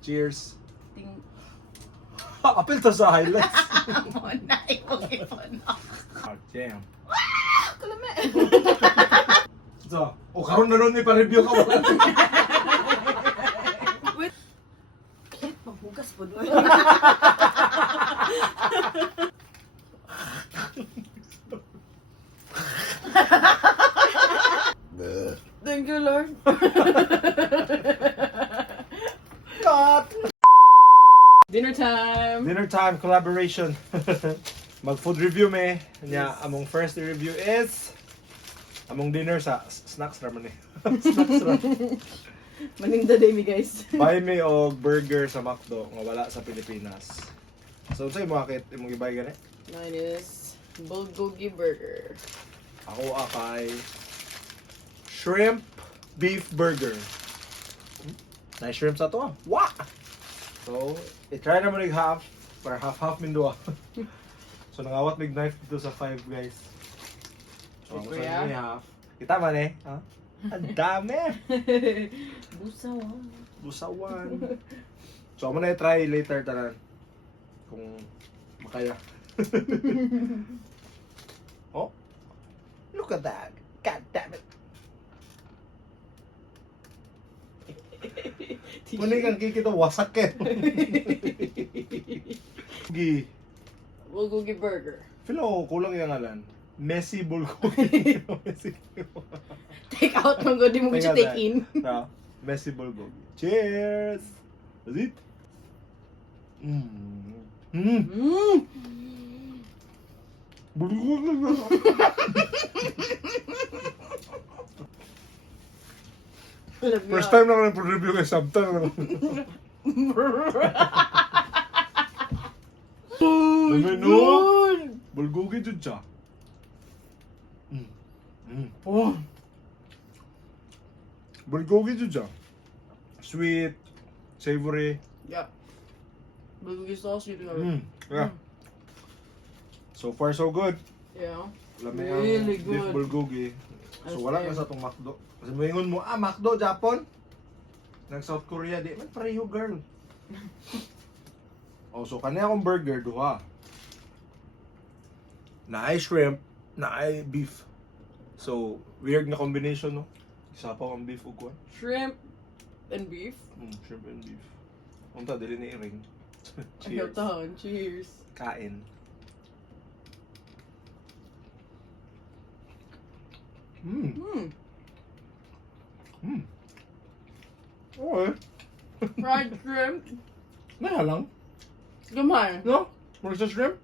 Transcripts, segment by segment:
Cheers. Ting. Apil to sa highlights. Mo na ipon. Oh, damn. Kalame. So, karon na nun may pa-review ka wala. Wait. Kaya maghugas po doon. Thank you, Lord. Cut! Dinner time. Dinner time collaboration. Mag food review me. Nya among first review is among dinner sa snacks ramen ni. Snacks ramen. Maninda day mi guys. Buy me og burger sa McDo nga wala sa Pilipinas. So say mo akit imong gibay gani? Mine is bulgogi burger. Ako akay shrimp beef burger. Nice shrimp sa to ah. Wa! So, i-try naman yung half. Para half-half min duwa. So, nangawat mig knife dito sa 5 guys. So, ako Kuya? sa inyo half. Kita man eh. Ha? Ang dami! Busawan. Busawan. So, ako na i-try later tanan. Kung makaya. Oh! Look at that! God damn it! Muna kang kikita wasak eh. Gi. Bulgogi burger. Feel ko kulang yung ngalan. Messi bulgogi. Messi. Take out mo go, di mo Take gusto out take that. in. No, Messi bulgogi. Cheers! Is it? Mmm. Mmm. Mm. Bulgogi. First time na ko review kay Sabtan. No? Bulgogi jud siya. Mm. Mm. Oh. Bulgogi jud siya. Sweet, savory. Yeah. Bulgogi sauce yun nga. Yeah. So far so good. Yeah. Lami Really ang beef good. bulgogi. So wala ka sa tong McDo. Kasi moingon mo, McDo Japan. Nag South Korea di man pareho girl. Oh, so kanya akong burger duha. Na ay shrimp, na ay beef. So weird na combination no. Isa pa ang beef ug kuan. Shrimp and beef. Shrimp and beef. Unta dili ni ring. Cheers. Cheers. Cheers. Kain. Mm. Okay. Fried shrimp. Naya lang. Gamay. No? More sa shrimp?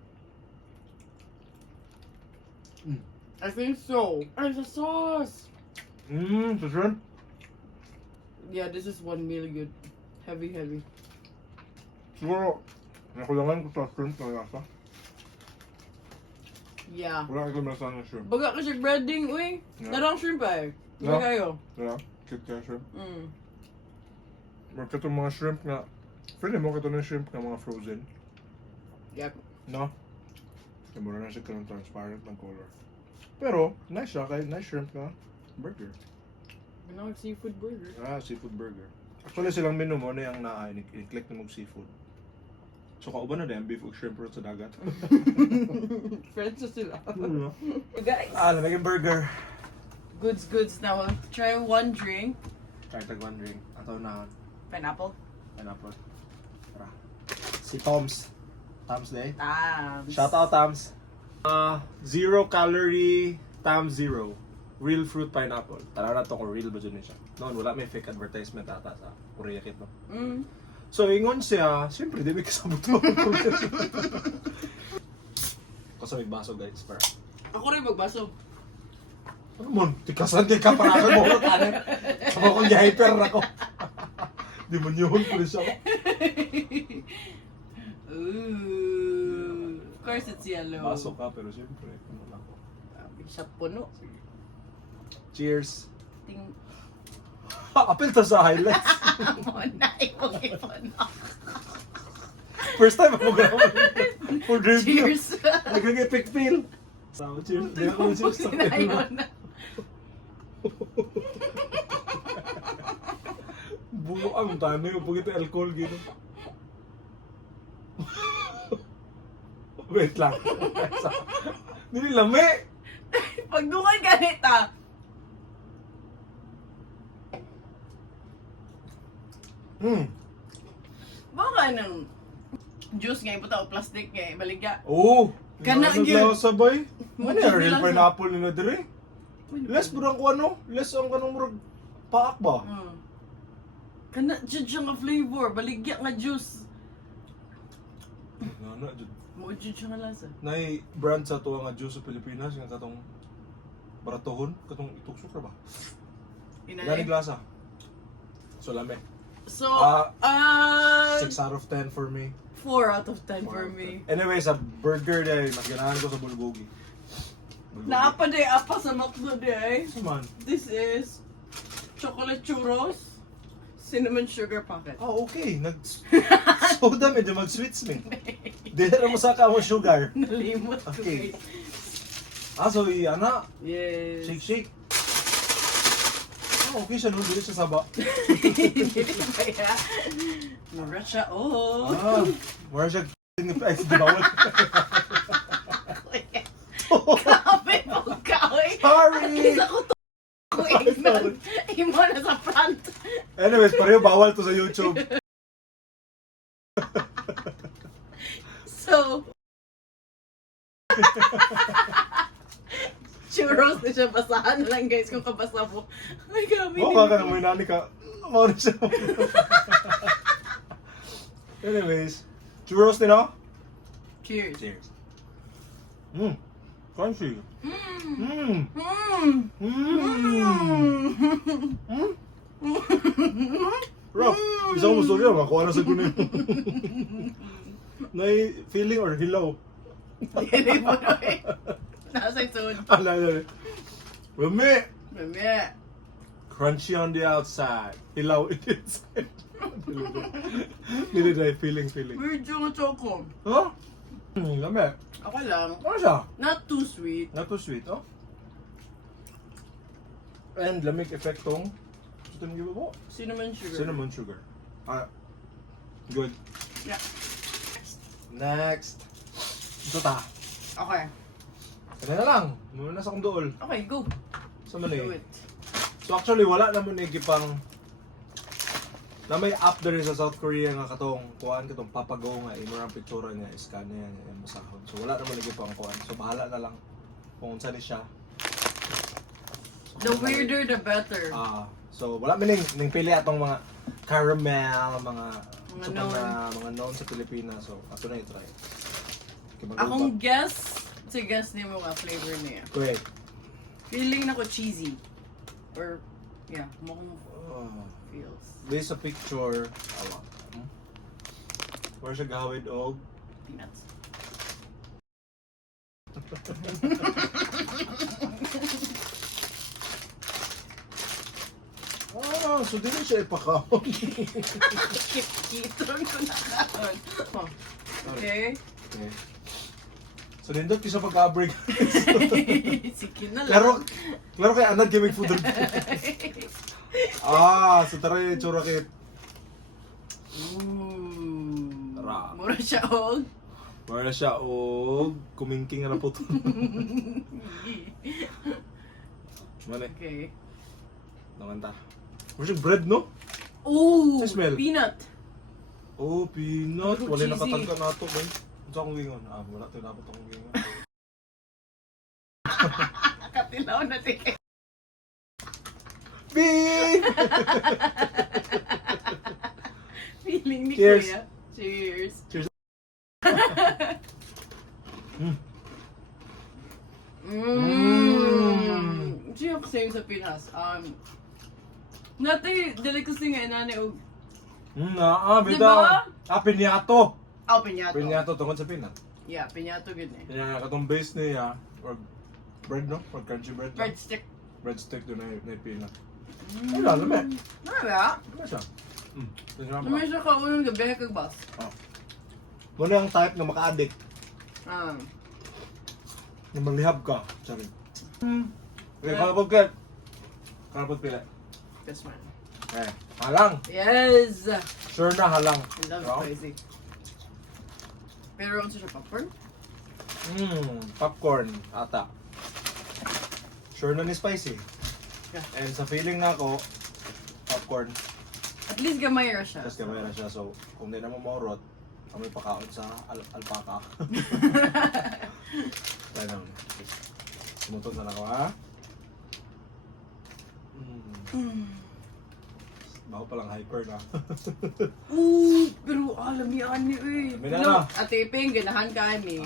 I think so. And the sauce. Sa shrimp? Yeah, this is one meal good. Heavy. Siguro, nakulangan ko sa shrimp na lasa. Yeah. Wala ka lasa ng shrimp. Baga kasi breading, uy. Yeah. Narang shrimp ay. No. Baga kayo. Yeah, cute ka shrimp. Mm. Magka itong mga shrimp nga, pwede mo ka ng shrimp nga mga frozen. Yep. No? Kaya mura na siya ka ng transparent ng color. Pero, nice siya kay nice shrimp nga burger. Ano, seafood burger. Seafood burger. Actually, silang menu mo na yung i-click na mag-seafood. So, kauban na din, beef ug shrimp ron sa dagat. Friends na sila. Ano? Guys. Lamig yung burger. Goods. Now, I'll try one drink. Try tag one drink. Ato na, Pineapple. pineapple. Tara. Si Tom's. Tom's Day. Tams. Shout out Tom's. 0 calorie Tom's Zero. Real fruit pineapple. Tara na to kung real ba dyan siya. Noon, wala may fake advertisement ata sa Korea kit no. Mm. So, ingon siya, siyempre, di may kasabot mo. Kasi may baso, guys, para. Ako rin magbaso. Ano mo, tikasan kay ka para ako mo kanin. Sama kong hyper ako. Di mo nyuhon ko rin siya. Ooh. Of course it's yellow. Baso ka, pero siyempre, ano lang ako. Siya puno. Sige. Cheers. Ting. Apil to sa highlights. Mo na ipon. First time ako gawin. For review. Cheers. Nagkag-epic feel. So, cheers. Hindi ako cheers sa Kinayon na. Buang tani ko pagkita alcohol gino. Wait lang. Dili lami. Pag dungan ganita. Baka nang juice nga iputa o plastic nga baligya. Oh. Kana Ano gyud. lang sabay? Ano Muna yung real lasa. pineapple nila dire? Less burang ko ano? Less ang kanong murag paak ba? Kana jud siya nga flavor, baligya nga juice. Nana jud. Mo jud siya nga lasa. Nay brand sa tuwa nga juice sa Pilipinas nga katong baratohon, katong ituksok ra ba? Gani Inani. glasa. So lami. So, Ah, 6 out of 10 for me. 4 out of 10 for me. Anyway, sa burger day, mas ganahan ko sa bulgogi. Naapa day apa sa McDo day. Suman. This is chocolate churros, cinnamon sugar packet. Oh, okay. Soda medyo mag-sweets me. Dili na mo saka mo sugar. Nalimot ko. Okay. guys. Ah, so ana, Yes. shake. Oh, okay siya no, dili siya saba. Hindi ba ya? Mura siya, oh. Ah, wala siya ni price di bawal. Grabe po ka, oy. Sorry. Isa ko to. Kuig Imo na sa front. Anyways, pareho bawal to sa YouTube. So, churros na siya, basahan na lang guys kung kabasa mo. Ay, grabe. Oh, kaka na mo nani ka. Mao na siya. Anyways, churros din no? Cheers. Cheers. Crunchy. Mm. Rough. Isang gusto niya, makuha na sa kunin. May feeling or hilaw? Hindi mo na eh. Nasa itsod. Alala. Lami! Mami. Crunchy on the outside. Hilaw it inside. Nili na feeling. Weird yung choco. Huh? Lami. Ako lang. Ano siya? Not too sweet. Not too sweet, oh? And lamig epektong ito nang gibo mo? Cinnamon sugar. Cinnamon sugar. Ah, good. Yeah. Next. Ito ta. Okay. Ano na lang. Muna sa kong dool. Okay, go. Sa mali. Do it. So actually wala naman ni gipang na may app diri sa South Korea nga katong kuan katong papago nga imong picture nga scan niya nga masahon. So wala naman ni gipang kuan. So bahala na lang kung unsa ni siya. The weirder, the better. So wala man ning pili atong mga caramel, mga Mga tsaka known. na mga known sa Pilipinas. So ato na i-try. Okay, Akong guess ni mo nga flavor niya. Wait. Feeling na ko cheesy. Or, yeah, mukhang Oh. feels. This a picture. Awa. Where siya gawid og Peanuts. so dili siya ipakaon. Kitron ko na kaon. Oh. Okay. Okay. So nindot sa pag-abrig. Sige na lang. Klaro kay anad gaming food. So tara yung tsura kit. Ooh. Tara. Mura siya og. Wala siya og kumingking na po to. Mali. Okay. Naman ta. Wala siya bread no? Ooh, Sa smell. peanut. Oh, peanut. Pero Wala cheesy. nakatangka na ito, man. Ito akong gingon. Wala ito dapat akong gingon. Katilaw na tiket. Beep! Feeling ni Cheers. Kuya. Cheers. Cheers. Siya same sa Pinas. Nati delicacy nga inani og Bida. Pinyato. piñato. Pinyato tungkol sa pinat. Yeah, piñato gud ni. Kaya katong base niya, or bread no? Or crunchy bread. Breadstick. Breadstick doon na pinat. Wala, lami. Wala. Ano siya? Naman siya kaunong gabi kag bus. Muna yung type na maka-addict. Na manglihab ka. Sorry. Okay, mga pagkat. Karapot pila. This one. Halang. Yes! Sure na halang. I love Wow. spicy. Pero ano siya popcorn? Popcorn ata. Sure na ni spicy. Yeah. And sa feeling na ako, popcorn. At least gamay ra siya. Tapos kamera siya. So, kung di na mo maurot, kami pakaon sa alpaka. Kaya naman. Sumutot na ako, ha? Bago palang hyper na. Ooh, pero alam niya ani eh. May na. Ate Iping, ganahan ka ni.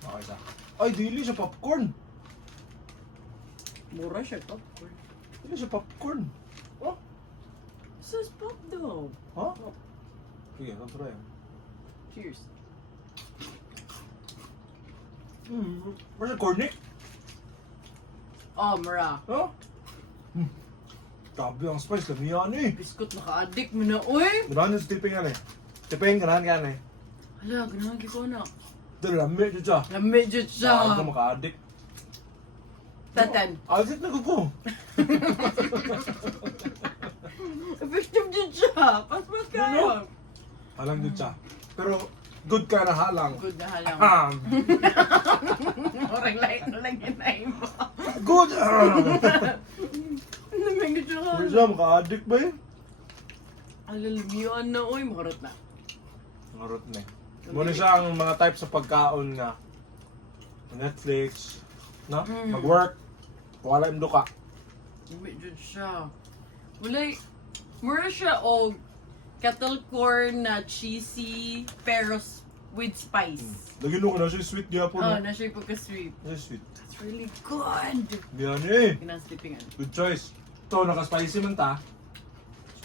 Okay sa. Ay, dili siya popcorn. Mura siya popcorn. Dili siya popcorn. Oh, Says pop daw. ha? Sige, I'll try. Cheers. Where's the corny? Oh, mura. Huh? Grabe ang spice. Lamiyan eh. Biskot naka-addict mo na, uy! Ganahan yung tipping yan eh. Tipping, ganahan yan eh. Hala, ganahan ko na. Dali, lami dyan siya. Lamig dyan siya. Ako maka-addict. Tatan. Addict na ko. Effective dyan siya. Pas-pas kayo. Halang dyan siya. Pero, good ka na halang. Good na halang. Orang light na lang yun na mo. Good! Lamig dyan siya. Where's siya? Maka-addict ba eh? Alalamiyan na, uy. Makarot na. Ngarot na eh. Muna siya ang mga type sa pagkaon nga. Netflix. No? Mag-work. Wala yung duka. Lamig dyan siya. Walay, mura siya o kettle corn na cheesy pero with spice. Lagi nung na siya sweet niya po. Oh, No? na siya pagka-sweet. Sweet. That's really good. Yan eh. Ginaslippingan. Good choice. Ito, naka-spicy man ta.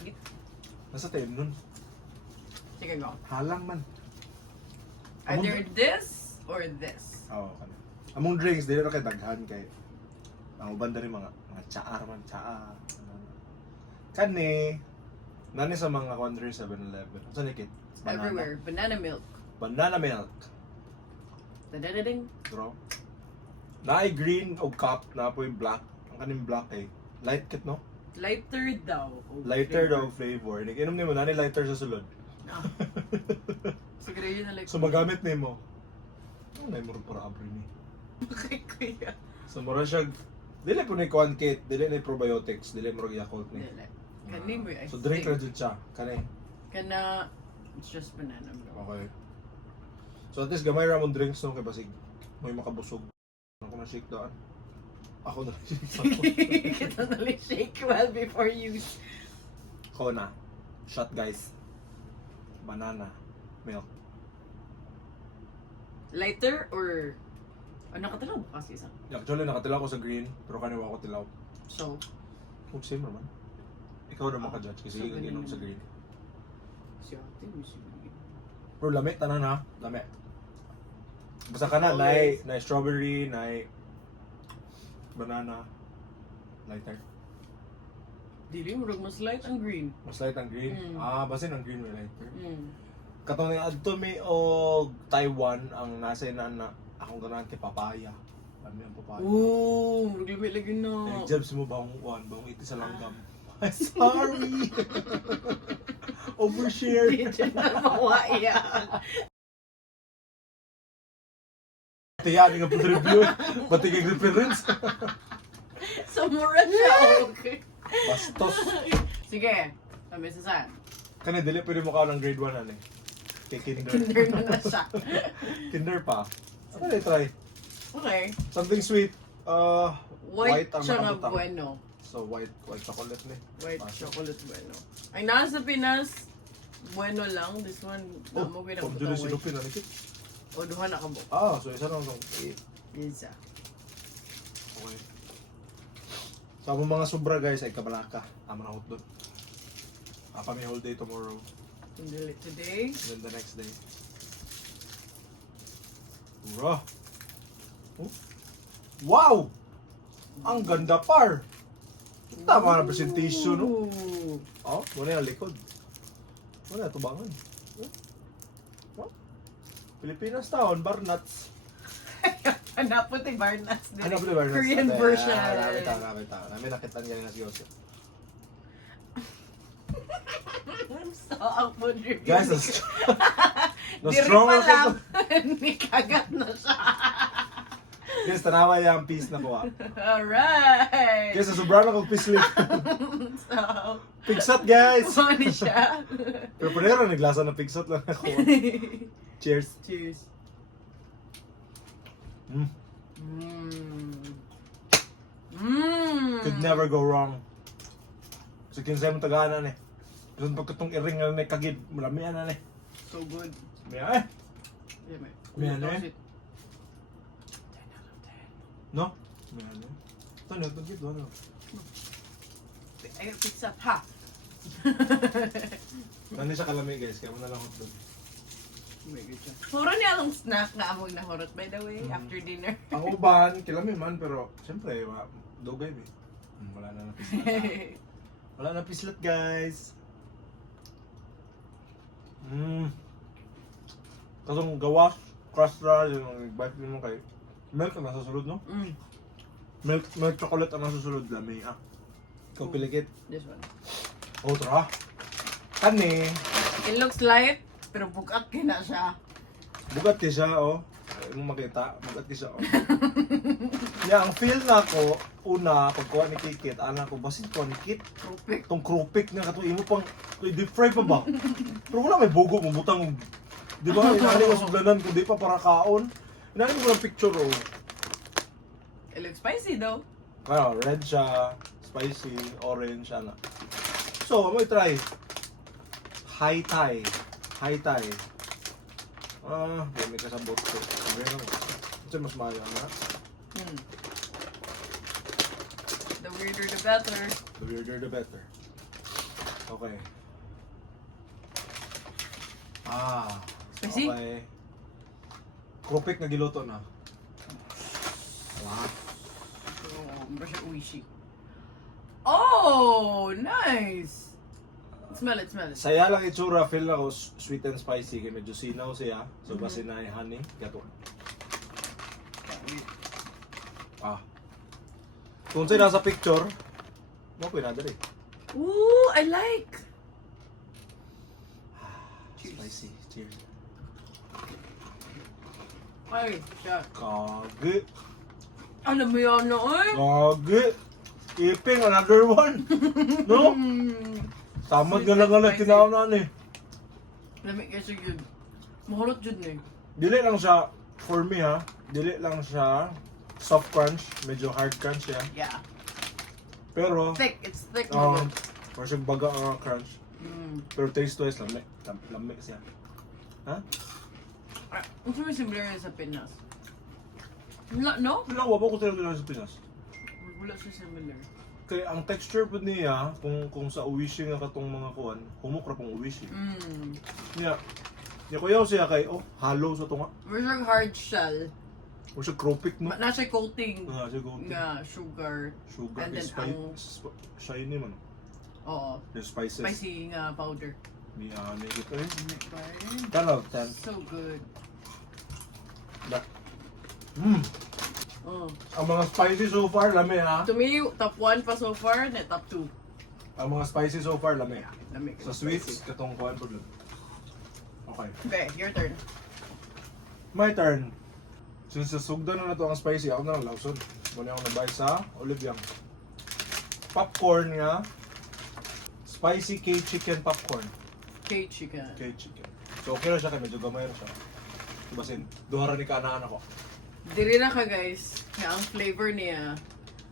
Sweet. Nasa 10 nun. Sige, go. Halang man. Either this or this. Oo, kanina. Among drinks, dili na kay daghan kay ang uban rin mga tsaar man, tsaar. Kani, nani sa mga country 7-Eleven. Saan ikit? Everywhere. Banana milk. Banana milk. Tadadading. Bro. Naay green o cup, na po yung black. Ang kaning black eh. Light kit, no? Lighter daw. o Lighter flavor. daw flavor. Nag-inom ni mo, nani lighter sa sulod. Ah. Siguro yun na like. So magamit ni mo. Ano na yung para abri ni? Okay, kuya. So mura siya, dili po ni Kuan Kit, dili ni probiotics, dili mo rin Yakult ni. Dili. Kani mo yung So drink na dyan siya, kani. Kana, it's just banana milk. Okay. So at least gamay ramon drinks no kay basig may makabusog. Ako na shake daan. Ako na shake. Kita na lang shake well before you. Ako na. Shot guys. Banana milk. Lighter or nakatalaw ba kasi isa? Actually nakatilaw ko sa green, pero kaniwa ko tilaw. So, Kung same naman. Ikaw na maka-judge kasi So, ikaw ganun ginom sa naman. green. si ate mo si Pero lami tanan ha, lami. Basta ka na, Always. na strawberry, na banana, lighter. Dili mo mas light ang green. Mas light ang green. Mm. Basin ang green may lighter. Mm. Katong ni adto mi og Taiwan ang nasa na akong ganahan kay papaya. Ano yung papaya? Oh, maglamig lagi na. Nag-jabs mo bang bang iti sa langgam. Sorry. Overshare. Di dyan na mawaya. Tiyan nga po review. Pati kay reference. So, mura siya. Okay. Bastos. Sige, kami sa saan? Kani dili pwede mo ka ng grade 1 ani. Kay kinder. Kinder na siya. Kinder pa. Ano try? Okay. Something sweet. White ang siya nga nakabutang. bueno. So white chocolate ni. White Ah, chocolate bueno. Ay, nasa Pinas, bueno lang. This one, Oh, mo from pinakabutang Julie white. Sinupin na nikit. O, duha na kabo. So isa lang song. Isa. Okay. Sa among mga sobra guys ay kabalaka. Tama na hotdog. May whole day tomorrow. Hindi today. And then the next day. Ura. Oh. Wow! Ang ganda par! Tama na presentation, no? Ooh. Oh, wala yung likod. Wala, tubangan. Oh. Pilipinas taon, bar nuts. Hanap po ti Barnas. Ano ba ba? Korean version. Bitaw. Namin nakitan ganyan si Joseph. So, ang food review. Guys, no Diri stronger pa lang. Nikagat na siya. Guys, tanawa yung piece na ko ah. Alright. Guys, sobrang akong pislit. So, Pigsat guys! funny siya. Pero pwede naglasa ng pigsat lang ako. Cheers. Cheers. Mm. Could Mmm. never go wrong. So kinsay mo tagahanan eh. Pero pagkatong iring na may kagid, malamihan na eh. So good. May eh. Yeah, man. May ano Toss eh? it. No? May ano? Ito na, ito dito. Ano? Ay, pizza ha. Nani siya kalami guys, kaya mo na lang hotdog. Puro niya ang snack na among nahurot by the way, Mm. after dinner. Ang uban, kilami man, pero siyempre, dugay eh. Wala na pislat. Wala na pislat guys. Kasong gawas, crust ra, yung bite mo kay milk ang nasusunod, no? Mm. Milk chocolate ang nasusunod, lami ah. Ikaw piligit. This one. Otra. Kani, It looks light, pero bukat kina siya. bugat ki siya, oh. Ay, mo makita, bugat ki siya, oh. Yeah, ang feel na ko, una, pagkuha ni Kikit, ana ko, basit ko ni Kit. Perfect. Itong krupik na kato, imo pang, deep fry pa ba? Pero wala may bugo, mabutang, di ba? Inali ko suglanan, kundi pa para kaon. Inali ko ng picture, oh. It looks spicy though. Kaya, red siya, spicy, orange, ana. So, may try. Hai Thai. Hai Thai. May kasabot ko. Sabi lang. Ito mas maya na. Mm. The weirder the better. The weirder the better. Okay. Spicy? Okay. Krupik na giluto na. Wow. Oh, brush it uishi. Oh, nice. Smell it, smell it. Saya lang itsura, feel ako sweet and spicy. Kaya medyo sinaw siya. So, basi na yung honey. Gato. Kung sa'yo nasa picture, mo ko inadari. Ooh, I like. Cheers. Spicy. Cheers. Ay, siya. Kage. Alam mo yun na, oy. Kage. Iping, another one. No? Tamad nga lang nga lang tinaanan eh. Lamig kasi yun. Mahulot yun eh. Dili lang siya, for me ha, dili lang siya soft crunch, medyo hard crunch siya. Yeah. Pero, Thick, it's thick. parang siyang baga ang crunch. Pero taste-wise, lami. Lami siya. Ha? Ang sabi similar yun sa Pinas. Wala, no? Wala, wala ko talaga sa Pinas. Wala siya similar. Kaya ang texture po niya, kung sa uwishi nga katong mga kuan, humok ra pong uwishi. Niya, kuyaw siya kay, hollow sa tunga. We're siyang hard shell. O siya krupik, no? Nasa coating Siya goat. nga sugar. Sugar, And then shiny man. Oo. Yung spices. Spicy nga powder. May ito eh. 10 out of 10. So good. Ang mga spicy so far, lami ha. To me, top 1 pa so far, na top 2. Ang mga spicy so far, lami. Lamig. Sa sweets, katong kuan po lang. Okay. Okay, your turn. My turn. Since sugdan na to ang spicy, ako na lang lawson. Muna ako nabay sa Oliviang. Popcorn nga. Spicy K-chicken popcorn. K-chicken. K-chicken. So okay na siya kay medyo gamay na siya. Basin, duha ra ni kaanaan ako. Diri na ka guys, nga ang flavor niya,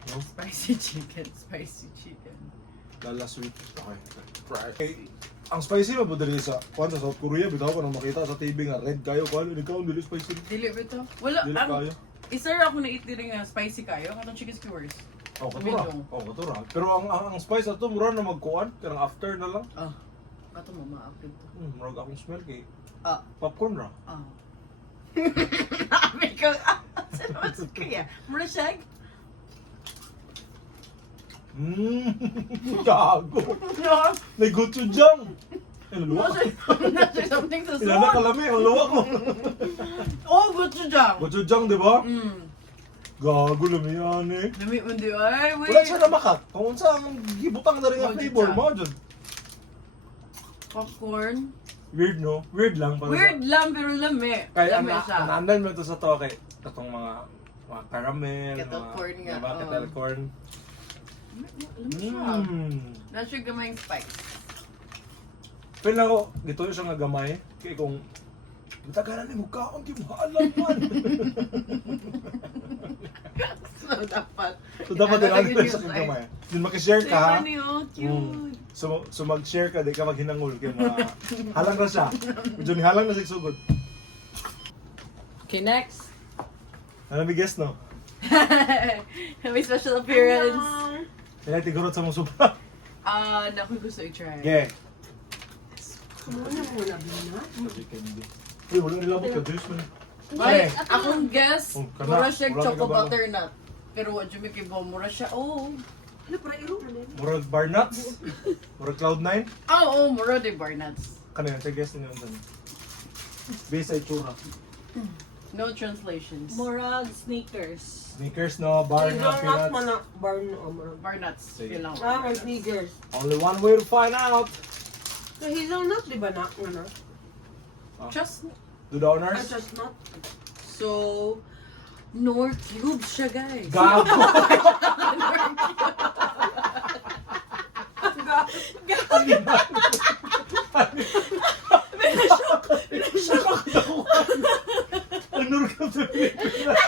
No? spicy chicken, spicy chicken. Lala sweet. Okay. Okay. Ang spicy ba dali sa kuan sa South Korea, bitaw ko nang makita sa TV nga red kayo kuan, ikaw dili spicy. Dili ba ito? Wala, Dili kayo. isa ako na eat diri nga spicy kayo, katong chicken skewers. Katura. Katura. Pero ang spice ato mura na magkuan, kanang after na lang. Kato mo maapid to. Murag akong smell kay popcorn ra. Namin ka, sa kaya, mura siya. Gago. May gochujang. Luwa. Nasa something sa Ilana sauce. kalami, ang luwa ko. Oh, gochujang. Gochujang, di ba? Gago lang yan eh. Dami mo di ay, wait. Wala siya na makak. Kung unsa ang gibutang na rin ang Oh, flavor dito. mo dyan. Popcorn. Weird no? Weird lang. Para Weird lang, pero lami. Kaya Lami siya. andan mo ito sa to kay katong mga caramel, Kettle corn nga, mga oo. kettle corn. Lami siya. Na siya gamayng spice. Pero lang ako, dito siya nga gamay. Kaya kung matagalan ni mukhaon, di mo alam man. So, dapat. So dapat din Ilalagay ano yung sa size. gamay. Yun makishare ka ha. Diba niyo? Cute. So mag-share ka, di ka maghinangol. Kaya halang na siya. Medyo nihalang na siya sugod. Okay, next. Ano may guess no? May special appearance. Kaya tigurot sa mong sobra. Naku, gusto i-try. Yeah. Muna, Bina. Uy, wala nila mo ka juice man. Ay, akong guess, Oh, kana. mura siya Wala choco ka ba? butternut. Pero what you make ibo, mura siya, oh. Ano, para iro na din. Murag bar nuts. Murag cloud9. Oh, mura de bar nuts. Kanina, sa guess ninyo dyan. Base ay tsura. No translations. Morag sneakers. Sneakers no, bar Ay, na donut man peanuts. na. Bar na, morag. Bar nuts. Sige. Yun lang. Ah, may sneakers. Only one way to find out. So, hazelnut, di ba na? Ano? Just, Do the Ay, honors. chestnut. so, Nor Cube siya, guys. Gago. Ang nurkam sa Pilipinas.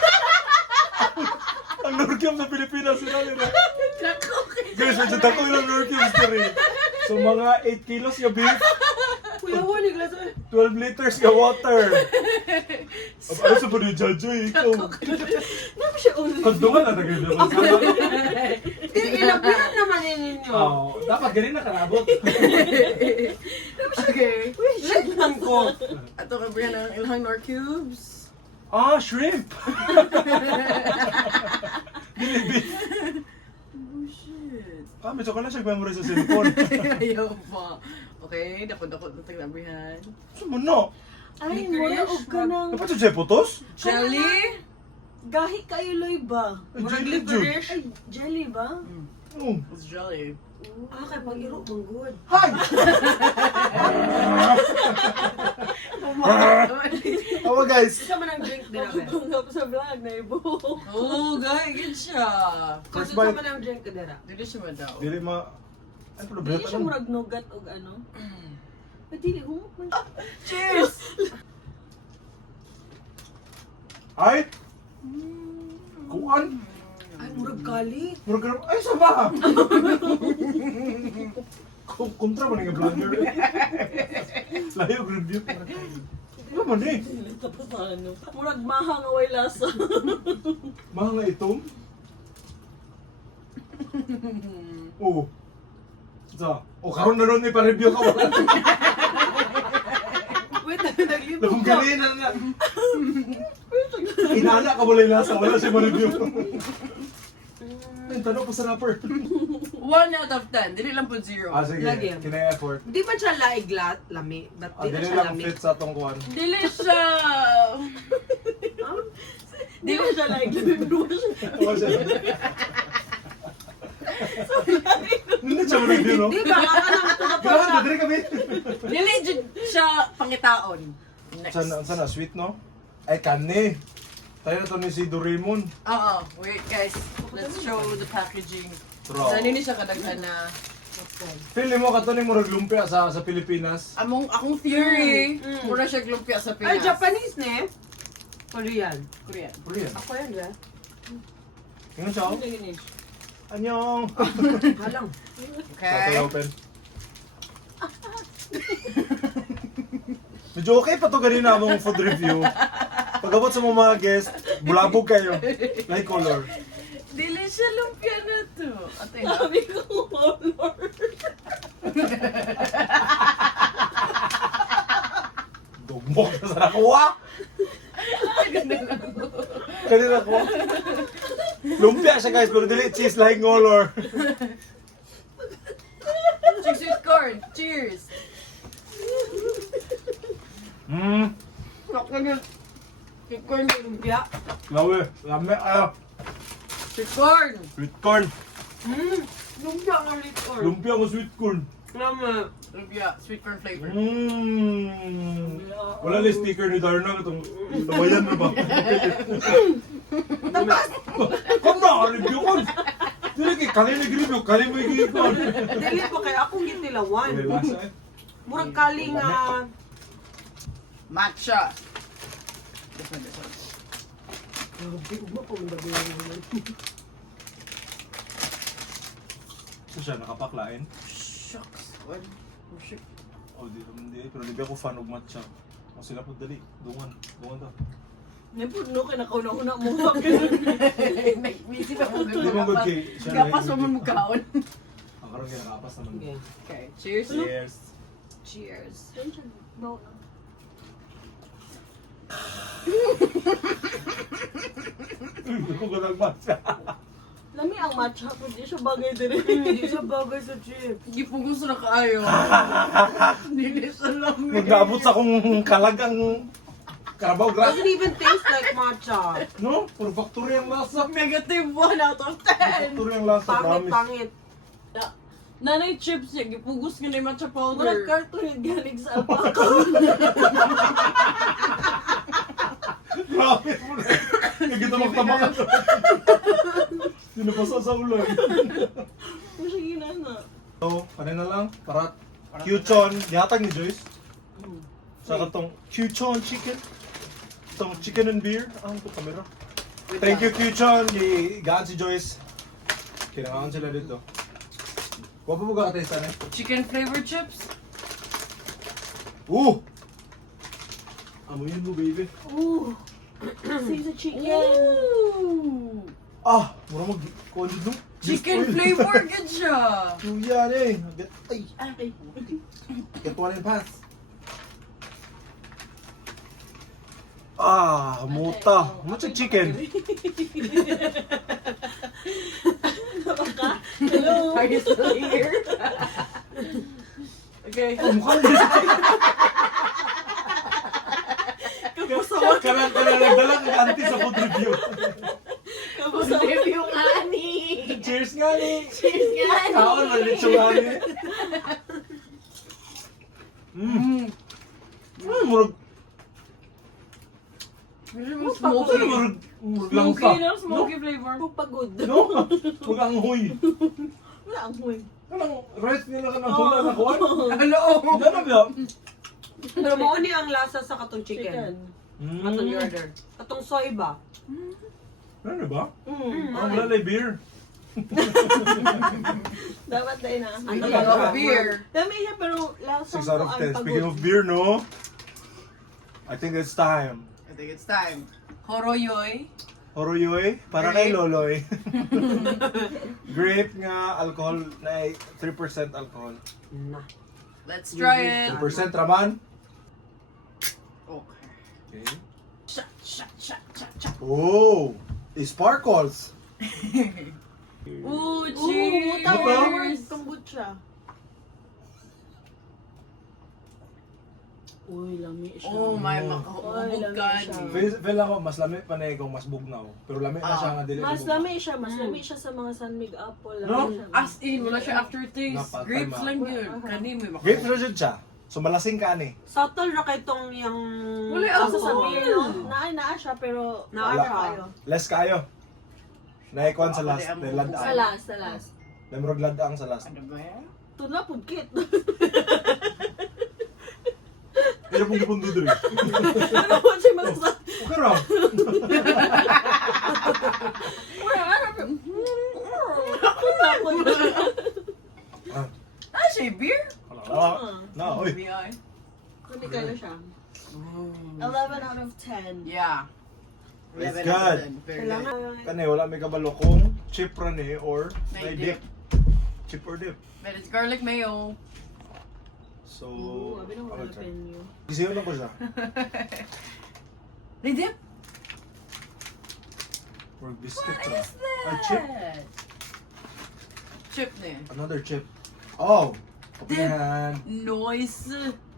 Ang nurkam sa Pilipinas sila nila. Guys, medyo dako ilang nurkam story. So mga 8 kilos nga beef, Kuya, wala glass. 12 liters nga water. Ano sa pa ni Jojo ikaw? Naman siya ulit. Kandungan na nagagawin sa Ilabihan naman yun ninyo. Oo, dapat ganun na karabot. Okay. Let lang ko. Ato ka ba ng ilang Nor Cubes? Ah, shrimp! Dili beef. Oh, shit. Ah, medyo ka na siya memory sa cellphone. Ayaw pa. Okay, dako-dako na taglabihan. Sumuno. Ay, mura og ka ng... Dapat siya putos? Jelly? Gahi kayo, Loy ba? Ay, Murag jelly licorice. Ay, jelly ba? Oh. It's jelly. Ah, kay pag iro, mong good. Hi! Oh guys. Isa man ang drink din ako. Sa vlog na ibo. Oh, guys, good siya. First Kung bite. man ang drink ka dira. Dili siya madaw. Dili ma... Ano problema Dili siya nun? murag nugat og ano. Ay, dili humok man. Cheers! Ay! Kuan? Ay, murag galit. Program... Ay, sama! Kontra man nga blender. Layo review. Ano man eh? Tapos ano? Murag maha nga way lasa. Mahal nga itong. Oo. Sa, karon na ron ni pa-review ka wala. Wait, naglito Kung galing na na. Inana ka wala yung lasa, wala siya ma-review. Ay, tanong pa sa rapper. 1 out of 10. Dili lang po 0. Ah, sige. Lagi. Kina-effort. Di ba siya laiglat? Lami? Ba't Ah, di na dili siya lang lami? fit sa atong kuhan. Dili siya... Di ba siya laiglat? Wala siya. Hindi siya ma-review, no? Di ba? Alam ko na pa Grabe, siya. dali kami. Dili jud siya pangitaon. Next. Sana, sweet, no? Ay, kani. Tayo na to ni si Doraemon. Oo, wait guys. Let's show the packaging. Bro. Saan ni siya kadaghan na... Pili mo ka to ni Murag Lumpia sa Pilipinas. Akong theory, mura siya lumpia sa Ay, Pinas. Japanese ne? Korean. Korean. Korean. Ako yan, di ba? Tingnan siya, oh. Anyong. Halang. Okay. Open. Medyo okay pa to ganina among food review. Pag-abot sa mga guest, bulabog kayo. Like color. Dili siya lumpia na to. Ate, Sabi ko, oh Lord. Dugmok na sa nakuha. Kanina ko. Lumpia siya guys, pero dili cheese like color. Cheers with corn. Cheers. Hmm. Corn lumpia. Lawe. Lame. Sweet corn. Sweet corn. Lumpia nga ulit or. Lumpia ko sweet corn. Lama. Lumpia, sweet corn flavor. Wala na sticker ni Darna itong nabayan na ba? Come na, review ko. Dili kay kali nag-review, kali mo i-review. Dili pa kay akong gitilawan. May lasa eh. Murag kali nga. Matcha. This one. Grabe, ugma pa ang dami naman. So siya, nakapaklain. Shucks. What? Oh shit. Oh, di. Pero di ba ako fan of matcha. O sila po dali. Dungan to. Nipod no, kaya nakauna-una mo. Busy pa mo Di mo good kay siya. Kapas mo mo kaon. Ang karoon kaya nakapas naman. Okay. Okay, cheers. Cheers. Cheers. Hindi ko ganang matcha. Lami ang matcha, pero di siya bagay din. Hindi siya bagay sa chip. Gipugos na kaayo. Hindi sa lamig. Mag-aabot sa akong kalagang Carabao Grass. Doesn't even taste like matcha. No? Puro factory ang lasa. Negative 1 out of 10. Factory ang lasa, promise. Pangit. Nanay chips niya, gipugos nga na yung matcha Murag powder. cartoon yung galing sa alpaca. Grabe mo na. Nagkita magtabakan. Sinapasa sa ulan. Ano siya ginana? So, panay na lang. Para Kyuchon. Yatag ni Joyce. Sa katong Kyuchon chicken. Itong chicken and beer. Ang ito kamera. Thank you Kyuchon. Gaan si Joyce. Kailangan sila dito. Huwag po mga katesta na. Chicken flavored chips. Amoyin mo baby. Ooh. See the chicken. Ooh. Ah! Mura mag-conjud no? Chicken flavor good siya. Tuya na eh. Ay! Ay. Get one and pass. Ah! Muta! Muta chicken. Hello. Are you still here? Okay. Oh, mukhang Kapusawan. Kalang nagdala ng auntie sa food review. Kapusawan. Review nga ni. Cheers nga ni! Cheers nga ni. Kaon, malitsyo nga ni. Murag Smoky. murag lang Smoky, sa. no? Smoky flavor. Pagod. No? Murag ang huy. Wala ang huwag. Kanang rice nila ka ng hula na kuwan. Hello. Ano ba? Pero mauni ang lasa sa katong chicken. Katong order. Katong soy ba? Ano ba? Mm. Ang lalay beer. Dapat tayo na. Ano I ba? love beer. Dami siya pero lasa 6 out of ko 10. ang Speaking of pagod. beer, no? I think it's time. I think it's time. Horoyoy. Horoyoy, para kay Loloy. Grape nga alcohol na 3% alcohol. Na. Let's try it. 2% raman. Okay. Okay. Shot, shot, shot, shot, shot. Oh! It sparkles. Ooh, Cheers! cheers. Kombucha. Uy, lami siya. Oh my, Oy, makahubog lami ka siya. ni. Feel ako, mas lami pa na ikaw, mas bugnaw. Pero lami na siya nga dili. Mas bugnaw. lami siya. Mas lami siya sa mga Sunmig Apple. No? Lami siya. As in, wala siya aftertaste. Napatay, Grapes ma. lang yun. Kani may Grape makahubog. na dyan siya. So malasing ka ni. Subtle na kay tong yung... Wala Ang ako. sasabihin, no? Naa siya pero Naa naa siya. kayo. Less kayo. Naikuan sa last. Ako, May di, ladang. Sa last, sa last. May murag ladang sa last. Ano ba yan? Tuna pudkit. Kaya pong gipundo diri. Ano mo siya magsa... Okay ra. Ah, Ah, siya beer? na, oy. Maybe I. Hindi kayo siya. Oh. 11 out of 10. Yeah. It's 11 good. out of 10. Very good. Kailangan... Kani wala may kabalo kung chip ra ni or May may dip. dip. Chip or dip. But it's garlic mayo. So, Ooh, abi na I'll wala try. penyo. Gisiyo na ko siya. May dip? Or biscuit What ra. is that? Ay, chip. Chip din. Another chip. Oh! Open Dip. your hand. Noise.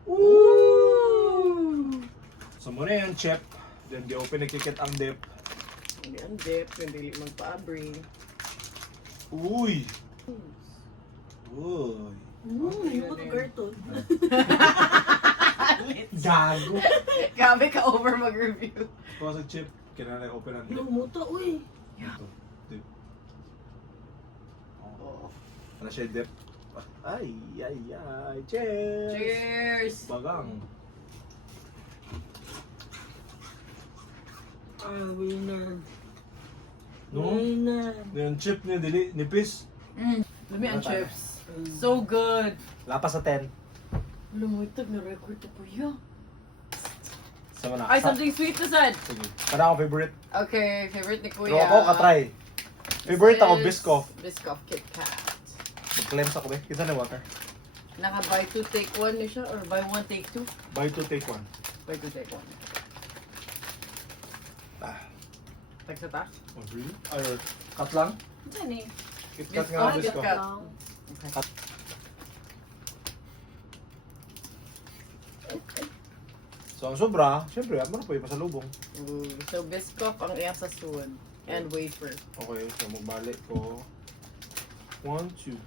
Ooh! So muna yung chip. Then di open nakikit ang dip. Hindi ang dip, hindi magpa-abri. Uy! Uy! Yung mga cartoon. Gago! Grabe ka over mag-review. Kung sa chip, kailangan open ang dip. Yung muto, uy. Ito, dip. Oh. Ano siya dip? Ay, ay, ay. Cheers! Cheers! Bagang. Ah, winner. No? Winner. Yung chip niya, dili, nipis. Lumi ang Ano tayo? chips. So good. Lapas sa 10. Lumutag na record na po yun. Sama na. Ay, something sweet to said. Sige. Kada akong favorite. Okay, favorite ni Pero Kuya. ako, katry. Favorite ako, This is Biscoff. Biscoff Kit Kat. Mag-cleanse ako ba? Kinsa na water? Naka buy 2 take 1 ni siya or buy 1 take 2? Buy 2, take 1. Buy 2 take 1. Ah, Tag sa tax? oh really? Ay, or cut lang? Diyan eh. KitKat nga Oh, ang Biscoff. KitKat. Lang. So, ang sobra, syempre, ano po yung pasalubong. So, Biscoff ang iya sa suwan. And wafer. Okay, so magbalik ko. 1, 2.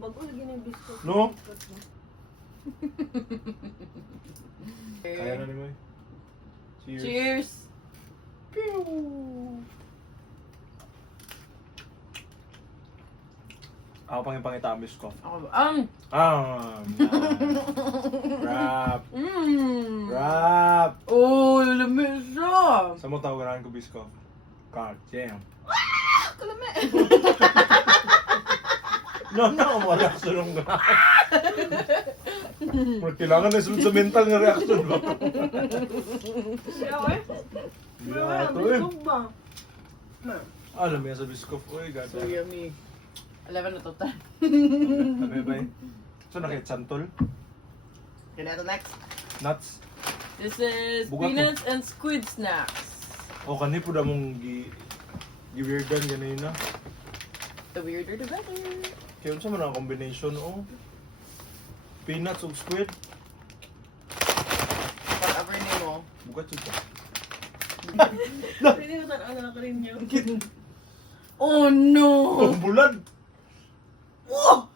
Bago lagi na yung biscuit. No? Kaya na ni Moy. Cheers. Cheers! Ako pang yung pangita ang Biscoff. Ako ba? Rap. Mmm! Rap. Oh, lalamig siya! Sa mo tawagan ko Biscoff? God damn. Kalami! No, wala sulong na. Kailangan na sunod sa mental nga reaction ba? Siya, eh. Yeah, ito eh. Biscuit ba? Alam mo yan sa Biscoff. Uy, God So damn. yummy. 11 na total. Ano ba yun? So nakit santol? Okay, na ito next. Nuts? This is Bugat peanuts and squid snacks. O kani po na mong gi-weirdan ganun na. The weirder the better. Kaya unsa man ang combination o? Peanuts ug squid? Whatever name mo. Bugat yun ka. Pwede mo tan na ka rin yun. Oh no! Oh, bulan! Wow!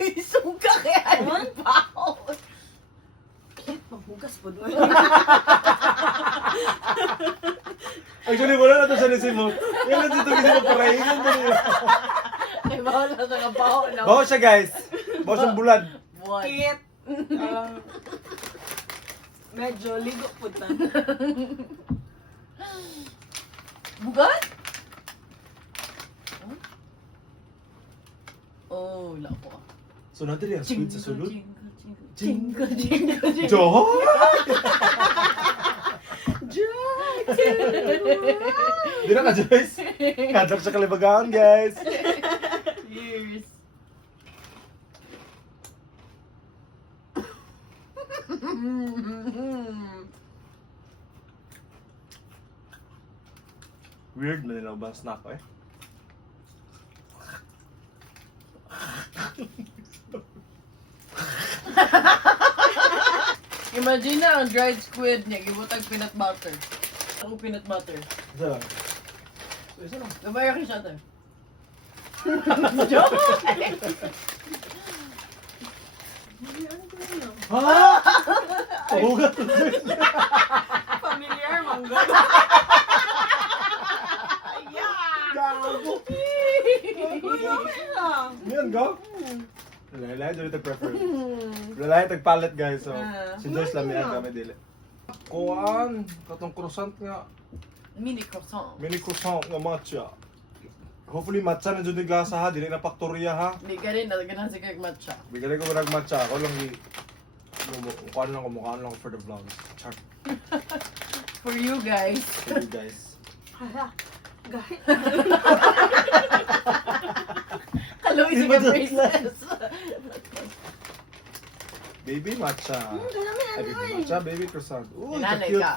Isuga kaya ang bao. Pagbugas po doon. Actually, wala na ito sa nisi mo. Yan na dito kasi magparahingan mo nila. Ay, bawal na sa bao na. Bawa siya guys. Bawa siyang bulan. One. Kit. Medyo ligo po tan. Bugat? Oh, lako. So natin yung squid sa sulod. Jingle, jingle, jingle. Joy! Di na ka, Joyce. Kadap sa kalibagaan, guys. Cheers. Weird na nila ba snack eh? Imagine na ang dried squid niya, gibutag peanut butter. Ang peanut butter. Isa lang. Isa lang. Gabay ako siya ito. Joke! Ano ko yun? Ha? Pahugat to, Joyce. Familiar, mangga. Gago. Yan, go. Lahat dito prefer. Lahat tagpalit guys. So, si Joyce lang may kami dili. Kuan, katong croissant nga. Mini croissant. Mini croissant nga matcha. Hopefully matcha na dyan yung glasa ha, dili na faktorya ha. Hindi ka rin, nalagyan si Greg matcha. Bigay ko marag matcha, ako lang kuan lang, kumukhaan lang for the vlog. Char. For you guys. For you guys. Hala. Gahit. Hello, Di si ba princess. Baby matcha. Ay, baby matcha, baby croissant. Uy, Nanay cute. ka.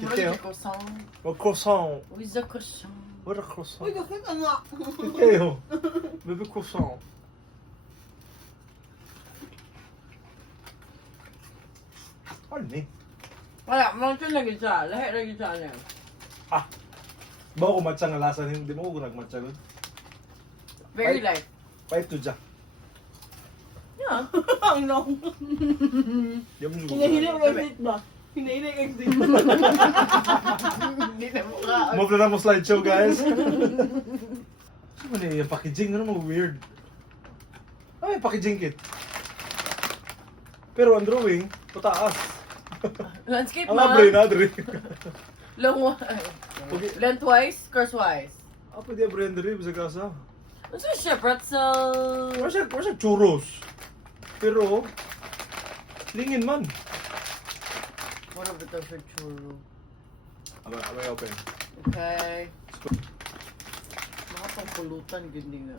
Cute What is eh, the croissant? Oh, croissant. What is the croissant? What a croissant. Uy, gahit anak. Cute kayo. Baby croissant. Ano eh? Wala, matcha lagi siya. Lahat lagi siya niya. Bawa ko matcha nga lasa, hindi mo ko nagmatcha doon. Very Ay. light. Pahit to dyan. Yeah. Ang long. Di mo Hinahili siguro. mo exit ba? Hinahili exit. Hindi na mukha. Move na mo slideshow, guys. Ano ba yung packaging? Ano mo weird? Ay, packaging kit. Pero ang drawing, pataas. Landscape Ang man. abre na, abre. Longwise. Okay. Lengthwise, crosswise. Ah, pwede abre ang diri, sa kasa. What's your shit, pretzel? Wala siya churros. Pero, lingin man. What of the for churro? Abay open. Okay. Makapangpulutan, gindi nga.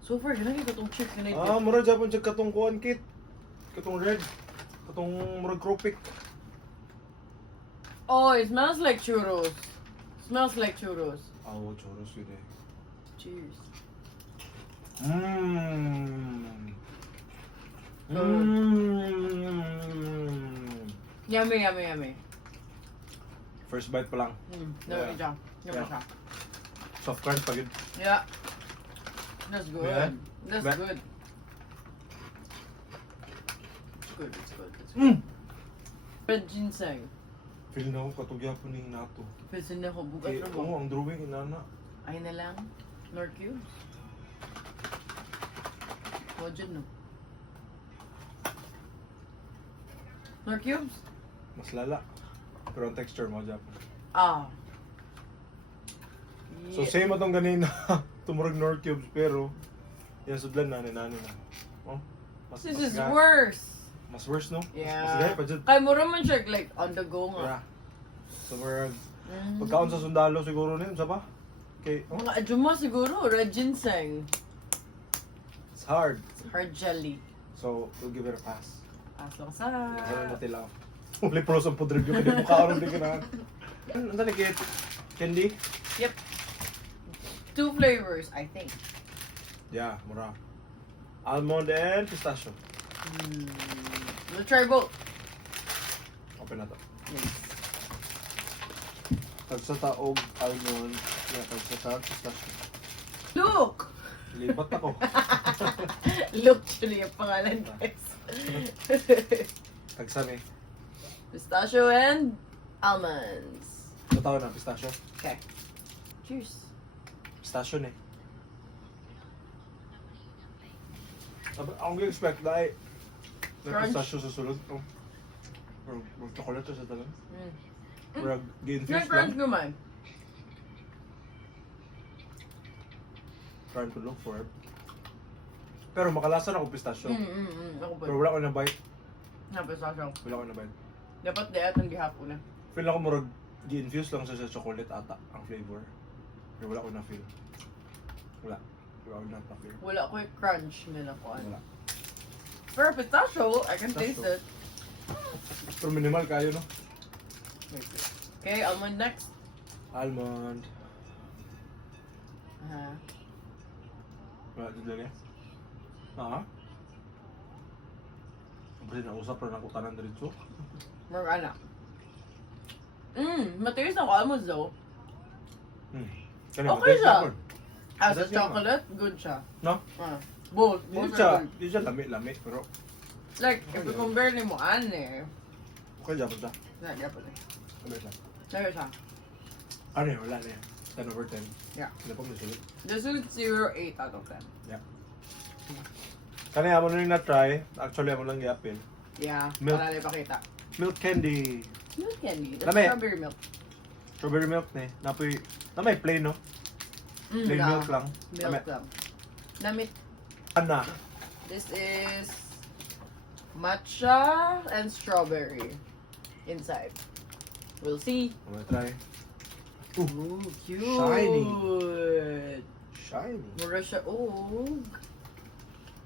So far, ganun yung katong chip na Ah, mura Japon siya katong kuhan kit. Katong red. Katong mura kropik. Oh, it smells like churros. Smells like churros. Ah, churros yun eh. Cheers. Mmm. Yummy, yummy, yummy. First bite pa lang. Never Yeah. siya. Never Yeah. siya. Soft crunch pa yun. Yeah. That's good. Yeah. That's But- good. It's good, it's good, it's good. Red ginseng. Feel na ako katugya po ning nato. Pilsin na ako bugat Eh, na oo, mo. ang drawing inana. Ay na lang. Nor cubes. O, dyan no. Nor cubes? Mas lala. Pero ang texture mo Japon. Ah. So same atong ganina. Tumurag Nor Cubes pero yan sudlan na nani na. Oh. This is worse. Mas worse no? Yeah. Mas gaya pa dyan. Kay mo raman siya like on the go nga. Yeah. So murag Mm. pagkaon sa sundalo siguro ni sa pa. Okay, oh, Mga adjuma siguro, red ginseng. it's hard. Hard jelly. So we'll give it a pass. Asang Sana sa. natin lang. Uli pros ang pudrib yung kanya mukha ron di ka na. Ang tani kit candy? Yep. 2 flavors, I think. Yeah, mura. Almond and pistachio. We'll try both. Open na to. Tagsa taog almond, yeah, tagsa taog pistachio. Look! Lipat ako. Look, actually, yung pangalan, guys. Tagsa ni. Pistachio and almonds. Tatawa na pistachio. Okay. Cheers. Pistachio ni. Ang expect na ay na Crunch. pistachio sa sulod. Oh. Or chocolate sa talan. Mm. Or gi-infuse Crunch lang. naman. Trying to look for it. Pero makalasa na ako pistachio. Ako po. Pero wala ko na bite. Na pistachio. Wala ko na bite. Dapat diet ang gihapon na. Feel ako murag gi-infuse lang siya sa chocolate ata ang flavor. Pero wala ko na feel. Wala. Wala ko na pa-feel. Wala ko yung crunch nila ko. Wala. Pero pistachio, I can taste Pistachio. it. Pero minimal kayo, no? Okay, almond next. Almond. Wala din lang eh. Kasi nausap rin ako tanan diretso. More anak. Matiris ako almonds though. Kani Okay siya. As a That's yun, chocolate, good siya. No? Both. Hindi Both siya, are good. hindi siya lami-lami, pero Like, if you compare ni mo, okay siya pa siya. Nagyapon eh. Sabi siya. Sabi siya. Ano yun, wala na yan. 10 over 10. Yeah. Hindi pa mo sulit. This is 0.8 out of 10. Kani amo na rin na-try. Actually, amo lang i-appeal. Yeah, Milk. para lang ipakita. Milk candy. Milk candy. That's Lami. strawberry milk. Strawberry milk ni. Napoy, namay plain, no? Plain na. milk lang. Milk lang. Namit. Ana. This is matcha and strawberry inside. We'll see. I'm gonna try. Ooh, cute. Shiny. Shiny. Mura siya. Oh.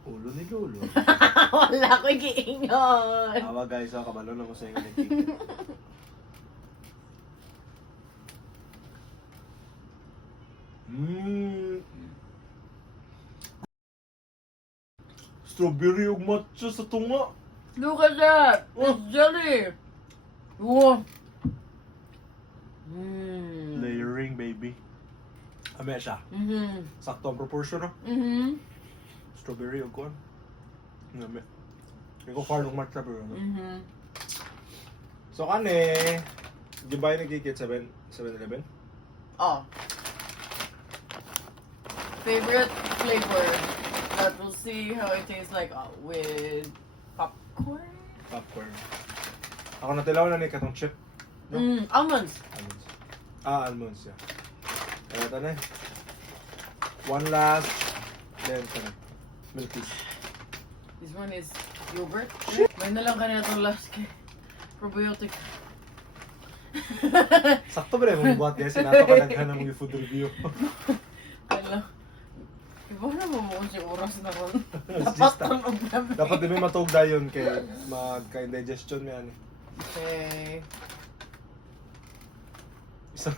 Ulo ni Lolo. Wala ko giingon. Awa guys, ako kabalo na ko sa inyo. Strawberry ug matcha sa tunga. Look at that. It's jelly. Wow. Layering, baby. Ame siya. Sakto ang proportion, no? Strawberry o kuwan. Ame. Hindi ko far nung matcha pero. So kani, di ba yung nagkikit 7-Eleven? Oh. Favorite flavor that we'll see how it tastes like with popcorn. Popcorn. Ako natilaw na ni katong chip. No? Almonds. Almonds. Almonds, yeah. Kaya ito na eh. One last, then ito na. Milky. This one is yogurt. May na lang ka na itong last kay probiotic. Sakto ba rin mong buhat guys? Sinato ka naghan ng mga food review. Ano? Iba na mo mo siya oras na ron. It's Dapat just ang ugabi. Dapat din may matugda yun kaya magka-indigestion mo yan eh. Okay. Isa.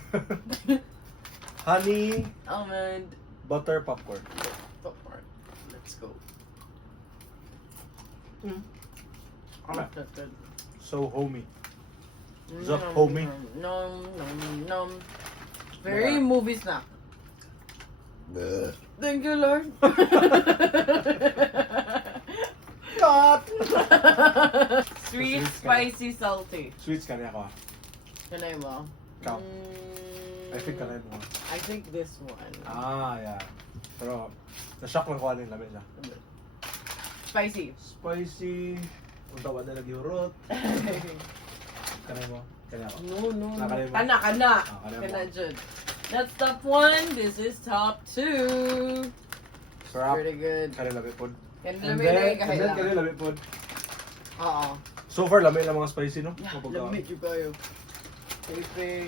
Honey, Almond. butter, popcorn. Popcorn. Let's go. Okay. Good. So homey. Zup homey. Nom, nom, nom. Very movie snack. Thank you, Lord. Cut! Sweet, Sweets ka. spicy, salty. Sweets ka niya ako. Kanay mo? Ikaw. I think ka rin mo. I think this one. Yeah. Pero, na-shock lang ko ano yung lamig niya. Spicy. Spicy. Kung tawad na lagi urot. Kanay mo. Kanay ako. No. Nakalay mo. Kana. kanay mo. Kana dyan. That's top 1. This is top 2. Sarap. Pretty good. Kanay lamig po. Can And lamig then, na kahit kanay lang. lamig po. Oo. So far, lamig lang mga spicy, no? Yeah, Kapag, lamig yung kayo. Taping.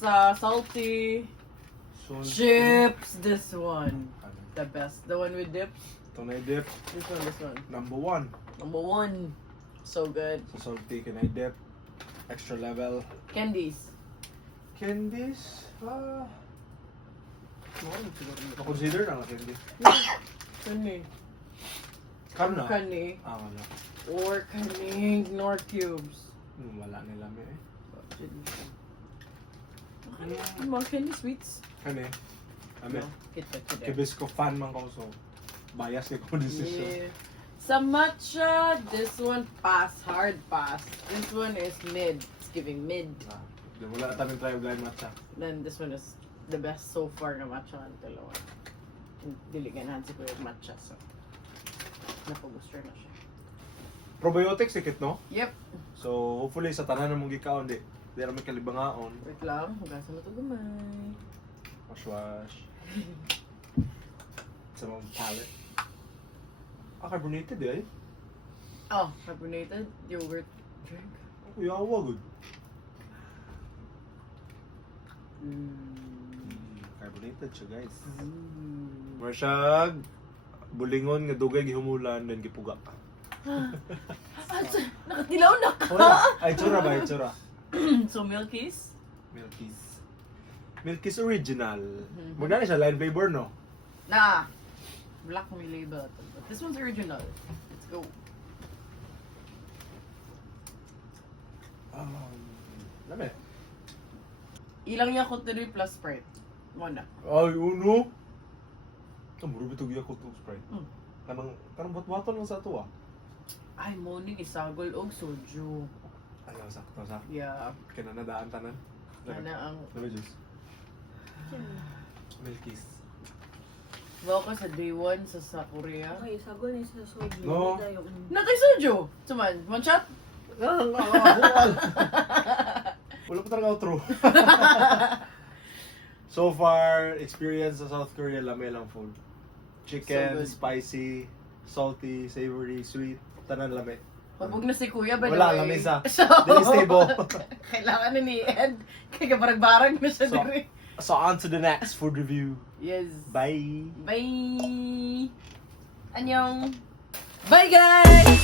Sa salty. So, Chips. This one. The best. The one with dips. Ito na dip. This one. Number 1. Number 1. So good. So salty, kanay dip. Extra level. Candies. Candies? Na-consider na lang candy. Kani. Kano na? Kani. Wala. Or kani. Nor cubes. Wala nila may eh. Mga candy sweets. Kani? Ame. Kita. Kibisco fan man ko so bias kay ko decision. Yeah. Sa matcha, this one pass. Hard pass. This one is mid. It's giving mid. Di wala na tamin try og lain matcha. Then this one is the best so far na matcha ang dalawa. Dili ganahan si Kuya matcha. So, napagusto na siya. Probiotics ikit no? Yep. So hopefully sa tanan na mong gikaon di ra may kalibangaon. Wait lang. Hugasan mo ito gamay. Wash. Sa mga palette. Carbonated eh. Oh, carbonated yogurt drink. Yawa good. Carbonated siya guys. Masyag bulingon nga dugay gihumulan then gipuga. Nakatilaw na ka! Ay tsura ba? Ay tsura. So, Milky's? Milky's original. Magdala siya line flavor no? Nah. Black may label. But this one's original. Let's go. Lame. Ilang Yakult na plus Sprite? Muna. Ay uno. Muro bitog ko to Sprite. Kanang bot-boton lang sa to ah. Ay, morning isagol og soju. Ayaw sakto sa. Yeah. Kinanadaan tanan. Ana ang... Lame juice. Milky's. Bawa ko sa day 1 sa Korea. Okay, sagol ni sa soju. No. Natay soju! Suman, one shot? Wala pa talaga outro. So far, experience sa South Korea, lame lang food. Chicken, So good. spicy, salty, savory, sweet, tanan lame. Pabog na si Kuya, by the Wala, way. lamesa. So, Dili stable. kailangan na ni Ed. Kaya barag-barag na siya So, diri. So on to the next food review. Yes. Bye! Bye! Annyeong! Bye guys!